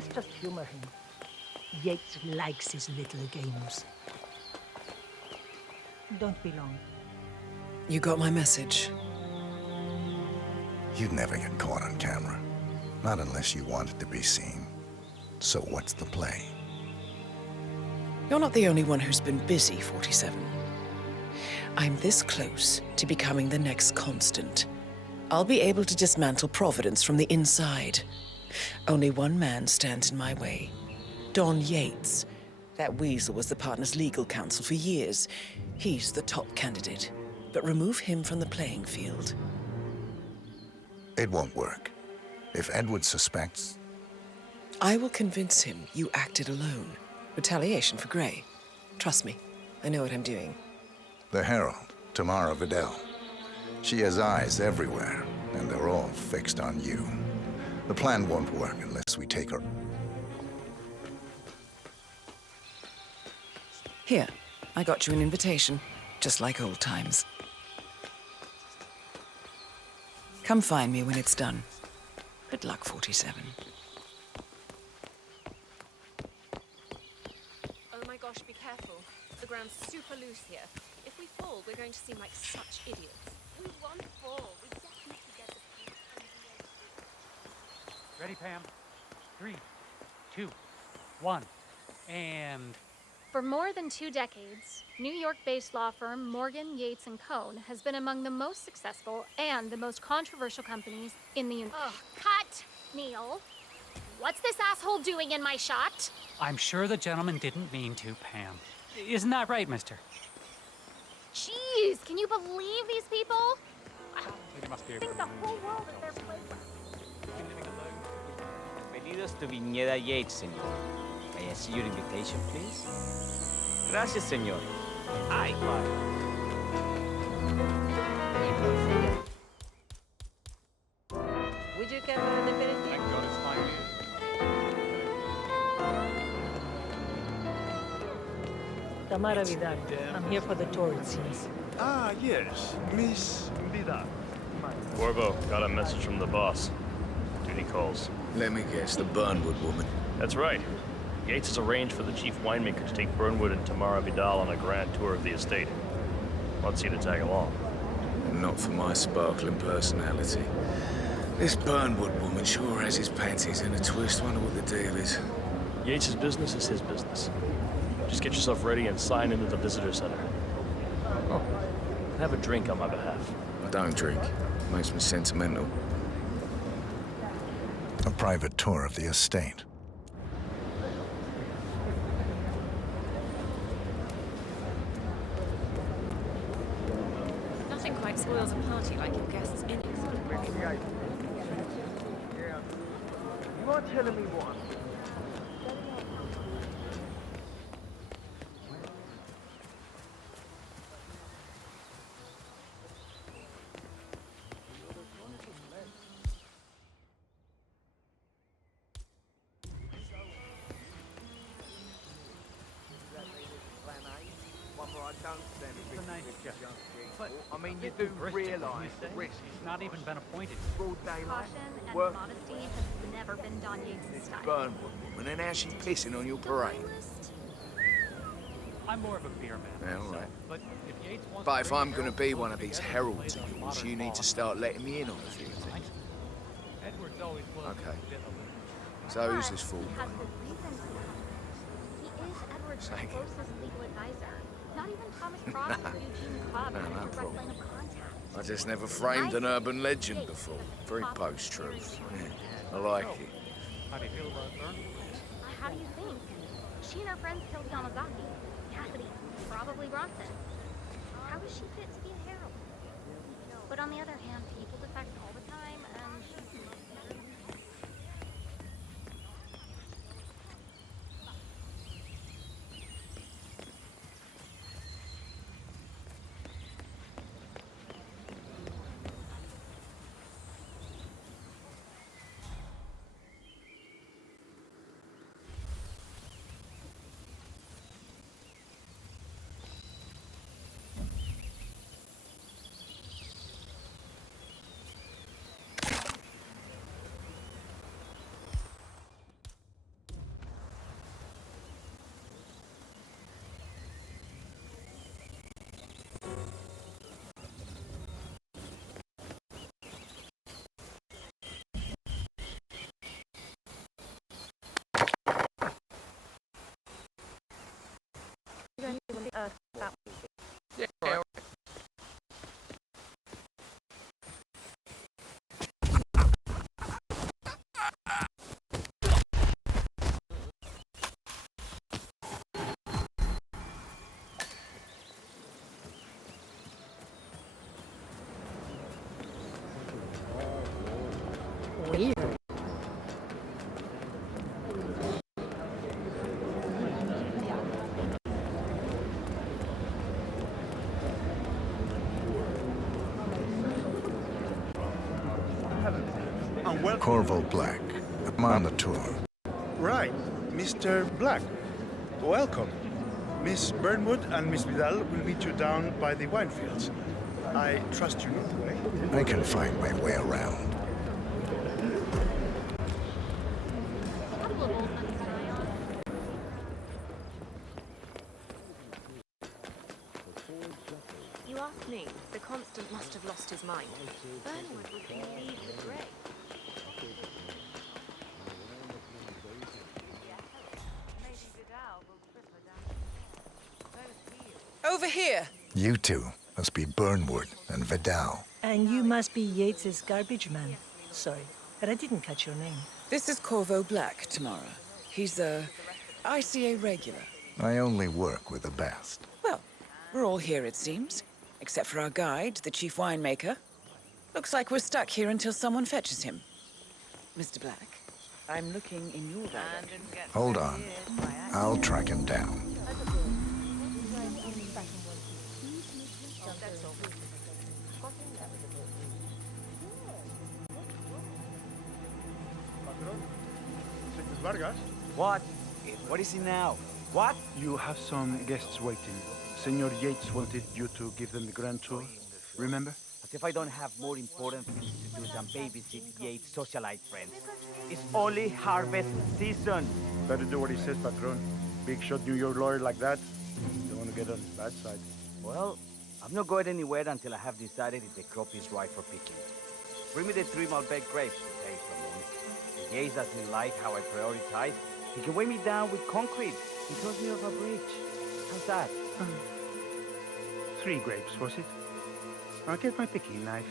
Let's just humor him. Yates likes his little games. Don't be long. You got my message. You'd never get caught on camera. Not unless you wanted to be seen. So what's the play? You're not the only one who's been busy, 47. I'm this close to becoming the next Constant. I'll be able to dismantle Providence from the inside. Only one man stands in my way. Don Yates. That weasel was the partner's legal counsel for years. He's the top candidate. But remove him from the playing field. It won't work. If Edward suspects... I will convince him you acted alone. Retaliation for Grey. Trust me, I know what I'm doing. The Herald, Tamara Vidal. She has eyes everywhere, and they're all fixed on you. The plan won't work unless we take her... Here, I got you an invitation, just like old times. Come find me when it's done. Good luck, 47. Oh my gosh, be careful. The ground's super loose here. If we fall, we're going to seem like such idiots. We won't fall. We just need to get the paint from the Ready, Pam? 3, 2, 1, and... For more than 2 decades, New York-based law firm Morgan, Yates & Cohn has been among the most successful and the most controversial companies in the United States. Cut! Neil, what's this asshole doing in my shot? I'm sure the gentleman didn't mean to, Pam. Isn't that right, mister? Jeez, can you believe these people? It must be I think the whole world is their playground. Bienvenidos to Viñeda Yates, señor. May I see your invitation, please? Gracias, señor. Ay, Would you care for an aperitif? Thank God it's 5 years. Tamara Vidal. I'm here for the torrid scenes. Ah, yes. Miss Vidal. Corvo, got a message from the boss. Duty calls. Let me guess, the Burnwood woman. That's right. Yates has arranged for the chief winemaker to take Burnwood and Tamara Vidal on a grand tour of the estate. Wants you to tag along. Not for my sparkling personality. This Burnwood woman sure has his panties in a twist. Wonder what the deal is. Yates' business is his business. Just get yourself ready and sign into the visitor center. Oh, have a drink on my behalf. I don't drink. Makes me sentimental. A private tour of the estate. Nothing quite spoils a party like your guests in it. You are telling me what? I mean, you do realise the risk. He's not even been appointed. Broad daylight. Caution and Work. modesty has never been Don Yates' style. Burnwood woman, and how's she pissing on your parade? I'm more of a beer man. Yeah, all myself, right. But if Yates wants But to if bring I'm the gonna be Herald one of these together, heralds it's of like yours, modern you need to law. start letting me in on a few things. Edward's always was Okay. a bit of a... So who's this fool? He has good reason to come. He is Edward's Thank you. closest legal advisor. Not even Thomas Cross or Eugene Cobb No, had a no direct problem. line of contact. I just never framed an urban legend before. Very post-truth. Yeah, I like it. How do you feel about Burnwood? How do you think? She and her friends killed Yamazaki. Cassidy, probably Bronson. How is she fit to be a herald? But on the other hand, people defect all the time, and she's... Weird. And welcome. Corvo Black. I'm on the tour. Right, Mr. Black. Welcome. Miss Burnwood and Miss Vidal will meet you down by the wine fields. I trust you know the way. I can find my way around. You ask me, the Constant must have lost his mind. Burnwood would believe the grey. Over here! You two must be Burnwood and Vidal. And you must be Yates's garbage man. Sorry, but I didn't catch your name. This is Corvo Black, Tamara. He's a ICA regular. I only work with the best. Well, we're all here, it seems. Except for our guide, the chief winemaker. Looks like we're stuck here until someone fetches him. Mr. Black, I'm looking in your direction. Hold on. I'll track him down. Mrs. Vargas, What? What is it now? What? you have some guests waiting. Senor Yates wanted you to give them the grand tour. Remember? As if I don't have more important things to do than babysit Yates' socialite friends. It's only harvest season. Better do what he says, Patron. Big shot New York lawyer like that. Don't want to get on his bad side. Well, I'm not going anywhere until I have decided if the crop is right for picking. Bring me the 3 Malbec grapes to taste for a moment. If Yates doesn't like how I prioritize, he can weigh me down with concrete and toss me off a bridge. How's that? 3 grapes, was it? I'll get my picking knife.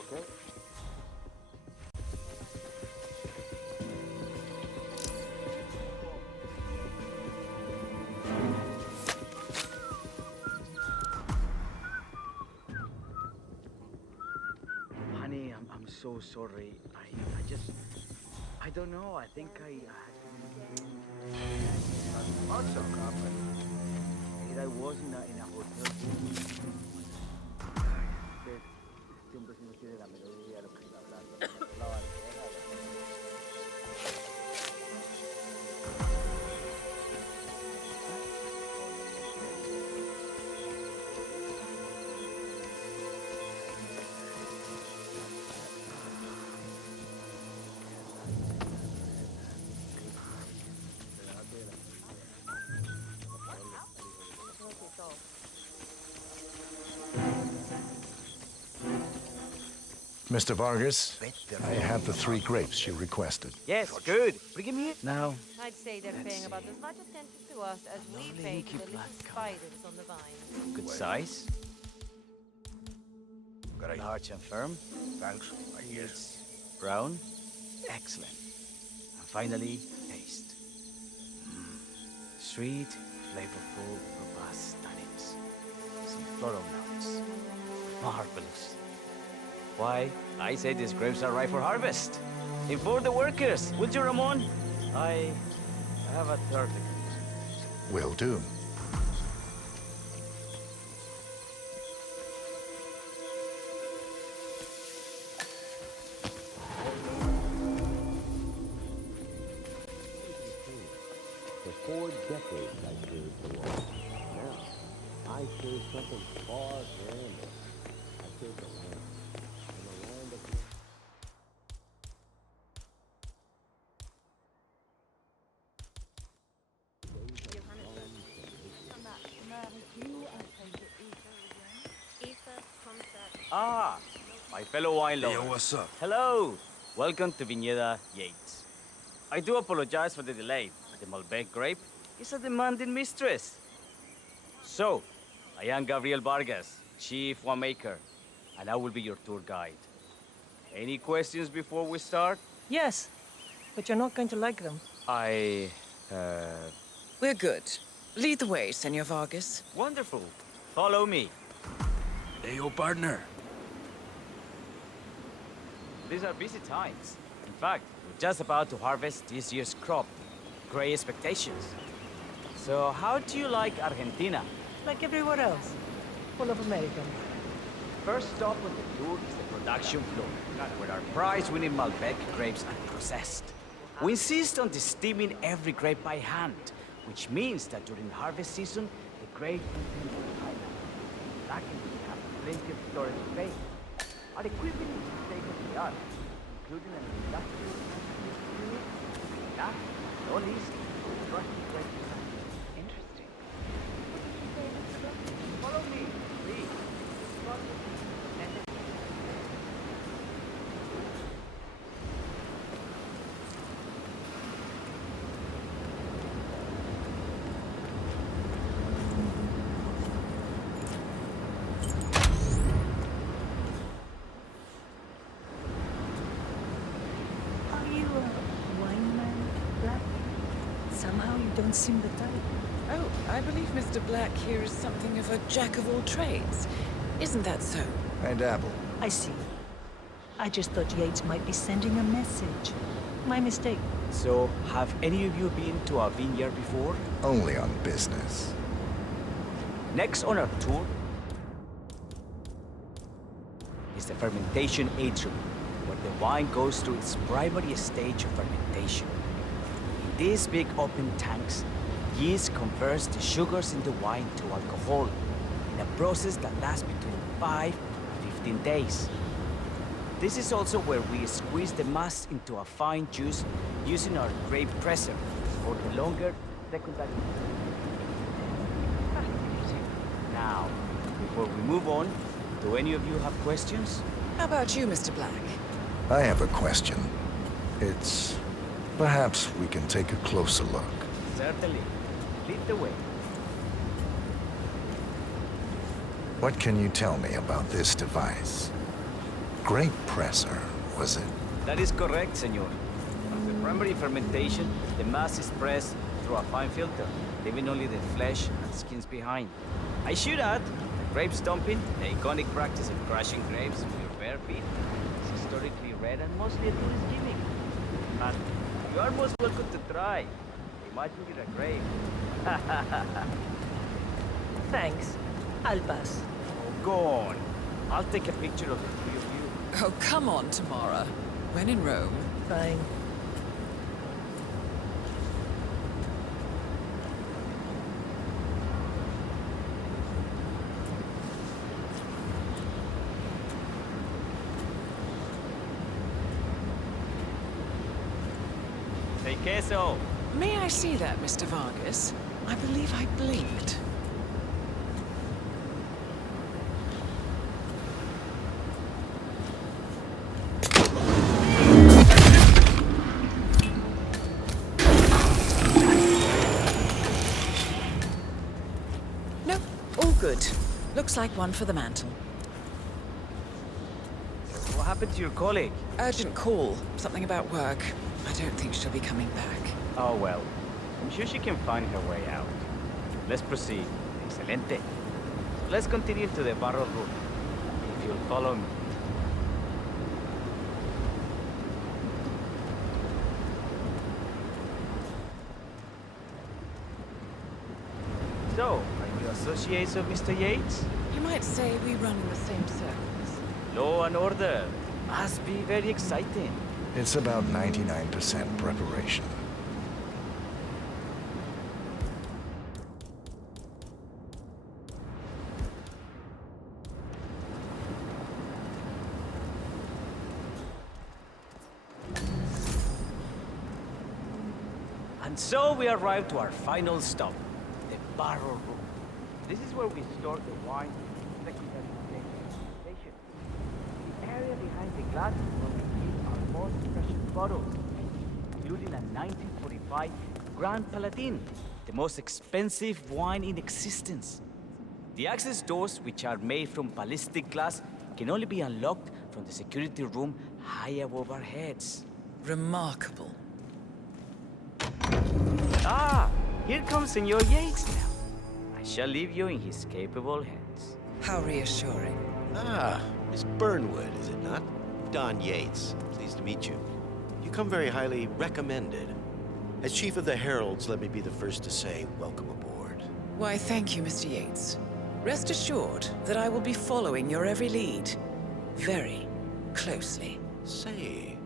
Okay. Honey, I'm so sorry. I don't know. I think I Also, company. here I was in a hotel. Siempre se nos tiene la melodía de lo que está hablando. La bandera. Mr. Vargas, I have the 3 grapes you requested. Yes, good. Bring him here. Now, I'd say they're paying about as much attention to us as we pay to the little spiders on the vine. good size. Large and firm. Thanks, I guess. It's brown. Excellent. And finally, taste. Sweet, flavorful, robust tannins. Some floral notes. Marvelous. Why, I say these grapes are ripe for harvest. Inform the workers, would you, Ramon? I have a terrific news. Will do. For 4 decades I served the law. Now, I serve something far grander. I serve the land. And the land of... Ah, my fellow wine lovers. Yo, what's up? Hello. Welcome to Viñeda Yates. I do apologize for the delay, but the Malbec grape is a demanding mistress. So, I am Gabriel Vargas, Chief Winemaker, and I will be your tour guide. Any questions before we start? Yes, but you're not going to like them. We're good. Lead the way, Senor Vargas. Wonderful. Follow me. Hey, yo, partner. These are busy times. In fact, we're just about to harvest this year's crop. Great expectations. So how do you like Argentina? Like everywhere else. Full of Americans. First stop on the tour is the production floor, where our prize-winning Malbec grapes are processed. We insist on steaming every grape by hand, which means that during harvest season, the grape contains luckily, we have plenty of storage space. Our equipment is state-of-the-art, including an industrial unit, last but not least, trusted grape design. Interesting. Follow me, please. Don't seem the type. Oh, I believe Mr. Black here is something of a jack of all trades. Isn't that so? I dabble. I see. I just thought Yates might be sending a message. My mistake. So, have any of you been to a vineyard before? Only on business. Next on our tour is the fermentation atrium, where the wine goes through its primary stage of fermentation. In these big open tanks, yeast converts the sugars in the wine to alcohol in a process that lasts between 5 and 15 days. This is also where we squeeze the mass into a fine juice using our grape presser, or the longer secondary. Now, before we move on, do any of you have questions? How about you, Mr. Black? I have a question. It's... perhaps we can take a closer look. Certainly. Lead the way. What can you tell me about this device? Grape presser, was it? That is correct, senor. After primary fermentation, the mass is pressed through a fine filter, leaving only the flesh and skins behind. I should add, the grape stomping, the iconic practice of crushing grapes with your bare feet, is historically rare and mostly a tourist gimmick. But you are most welcome to try. Imagine you're a grape. Thanks. I'll pass. Oh, go on. I'll take a picture of the three of you. Oh, come on, Tamara. When in Rome. Fine. Say queso. May I see that, Mr. Vargas? I believe I blinked. No, all good. Looks like one for the mantle. What happened to your colleague? Urgent call. Something about work. I don't think she'll be coming back. Oh well. I'm sure she can find her way out. Let's proceed. Excelente. So let's continue to the barrel room. If you'll follow me. So, are you associates of Mr. Yates? You might say we run in the same circles. Law and order. Must be very exciting. It's about 99% preparation. And so we arrive to our final stop, the barrel room. This is where we store the wine and secondary station. The area behind the glass is where we keep our most precious bottles, including a 1945 Grand Paladin, the most expensive wine in existence. The access doors, which are made from ballistic glass, can only be unlocked from the security room high above our heads. Remarkable. Ah, here comes Senor Yates now. I shall leave you in his capable hands. How reassuring. Ah, Miss Burnwood, is it not? Don Yates. Pleased to meet you. You come very highly recommended. As Chief of the Heralds, let me be the first to say welcome aboard. Why, thank you, Mr. Yates. Rest assured that I will be following your every lead. Very closely. Say,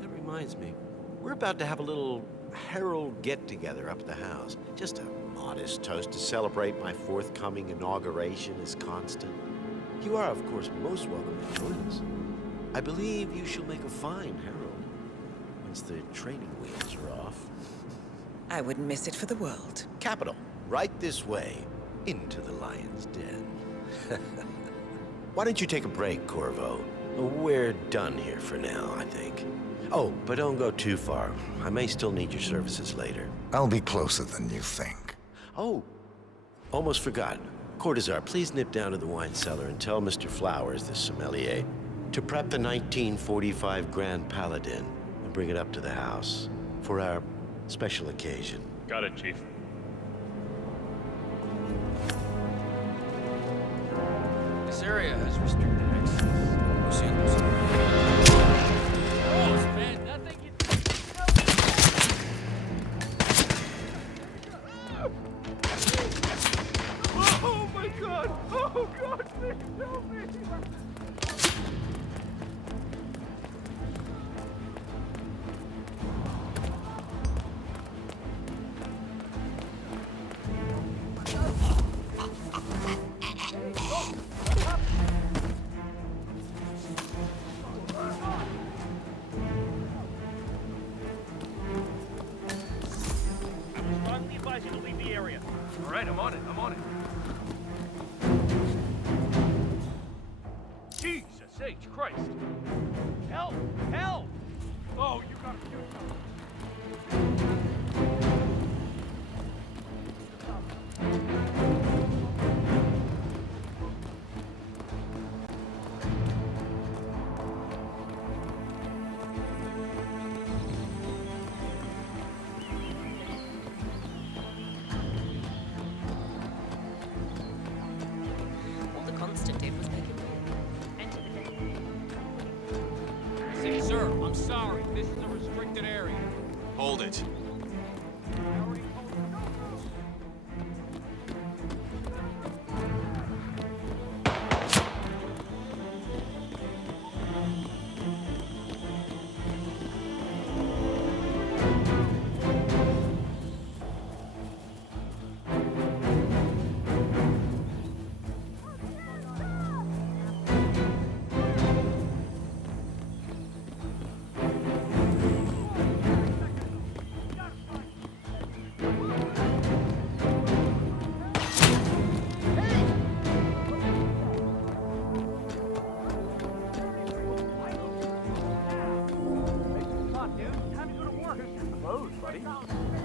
that reminds me. We're about to have a little Herald get-together up at the house. Just a modest toast to celebrate my forthcoming inauguration as Constant. You are, of course, most welcome to join us. I believe you shall make a fine Herald once the training wheels are off. I wouldn't miss it for the world. Capital. Right this way, into the lion's den. Why don't you take a break, Corvo? We're done here for now, I think. Oh, but don't go too far. I may still need your services later. I'll be closer than you think. Oh, almost forgot. Cortazar, please nip down to the wine cellar and tell Mr. Flowers, the sommelier, to prep the 1945 Grand Paladin and bring it up to the house for our special occasion. Got it, Chief. This area has restricted access. Man, nothing you Oh my god! Oh god, please help me! Strongly advise you to leave the area. All right, I'm on it. I'm on it. Jesus H. Christ! Help! Help! Oh, you gotta do something. Sir, I'm sorry. This is a restricted area. Hold it.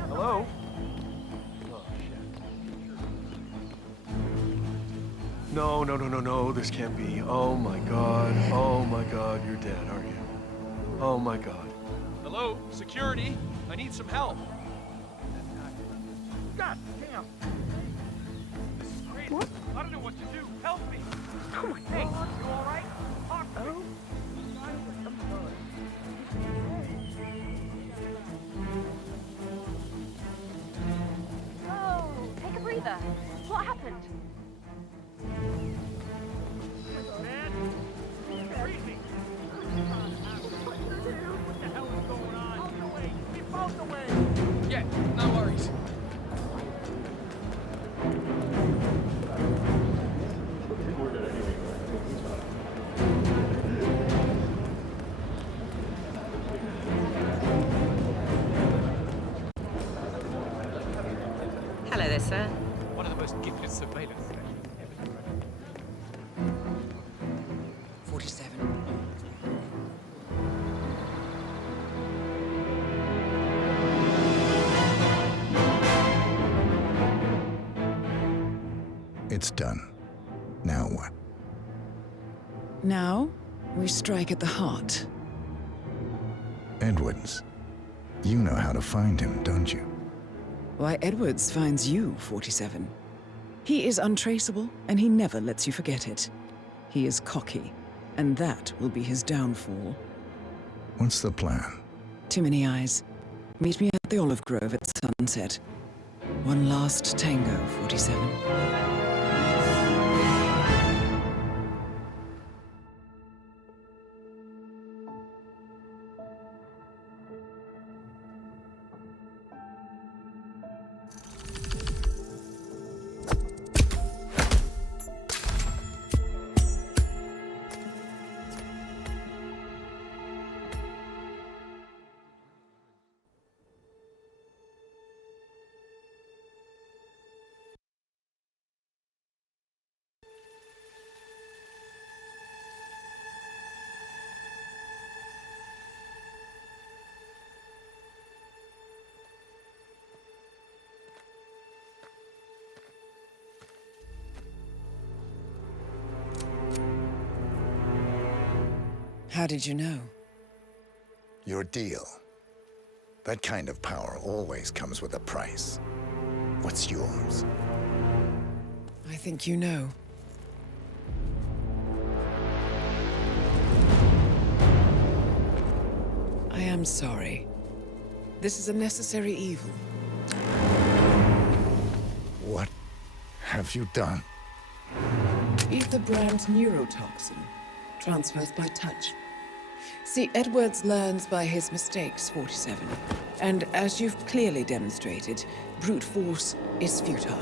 Hello? No, no, no, no, no, this can't be. Oh my god, you're dead, aren't you? Oh my god. Hello? Security? I need some help. God damn! This is crazy. What? I don't know what to do. Help me! Hey, you alright? Talk to me. Oh, take a breather. What happened? Man, freezing. What the hell is going on? Out the way. Keep out the way. Yeah, no worries. Hello there, sir. One of the most gifted surveillance. 47. It's done. Now what? Now, we strike at the heart. Edwards. You know how to find him, don't you? Why, Edwards finds you, 47. He is untraceable, and he never lets you forget it. He is cocky, and that will be his downfall. What's the plan? Too many eyes. Meet me at the Olive Grove at sunset. One last tango, 47. How did you know? Your deal. That kind of power always comes with a price. What's yours? I think you know. I am sorry. This is a necessary evil. What have you done? Ether brand neurotoxin. Transfers by touch. See, Edwards learns by his mistakes, 47. And as you've clearly demonstrated, brute force is futile.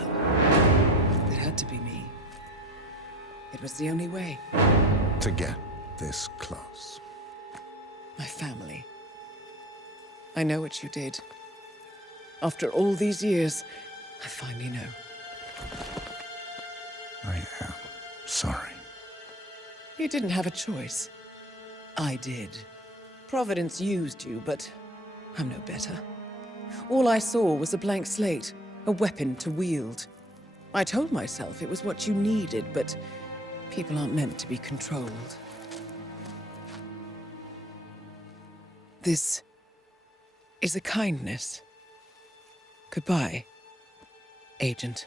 It had to be me. It was the only way. To get this close. My family. I know what you did. After all these years, I finally know. I am sorry. You didn't have a choice. I did. Providence used you, but I'm no better. All I saw was a blank slate, a weapon to wield. I told myself it was what you needed, but people aren't meant to be controlled. This is a kindness. Goodbye, Agent.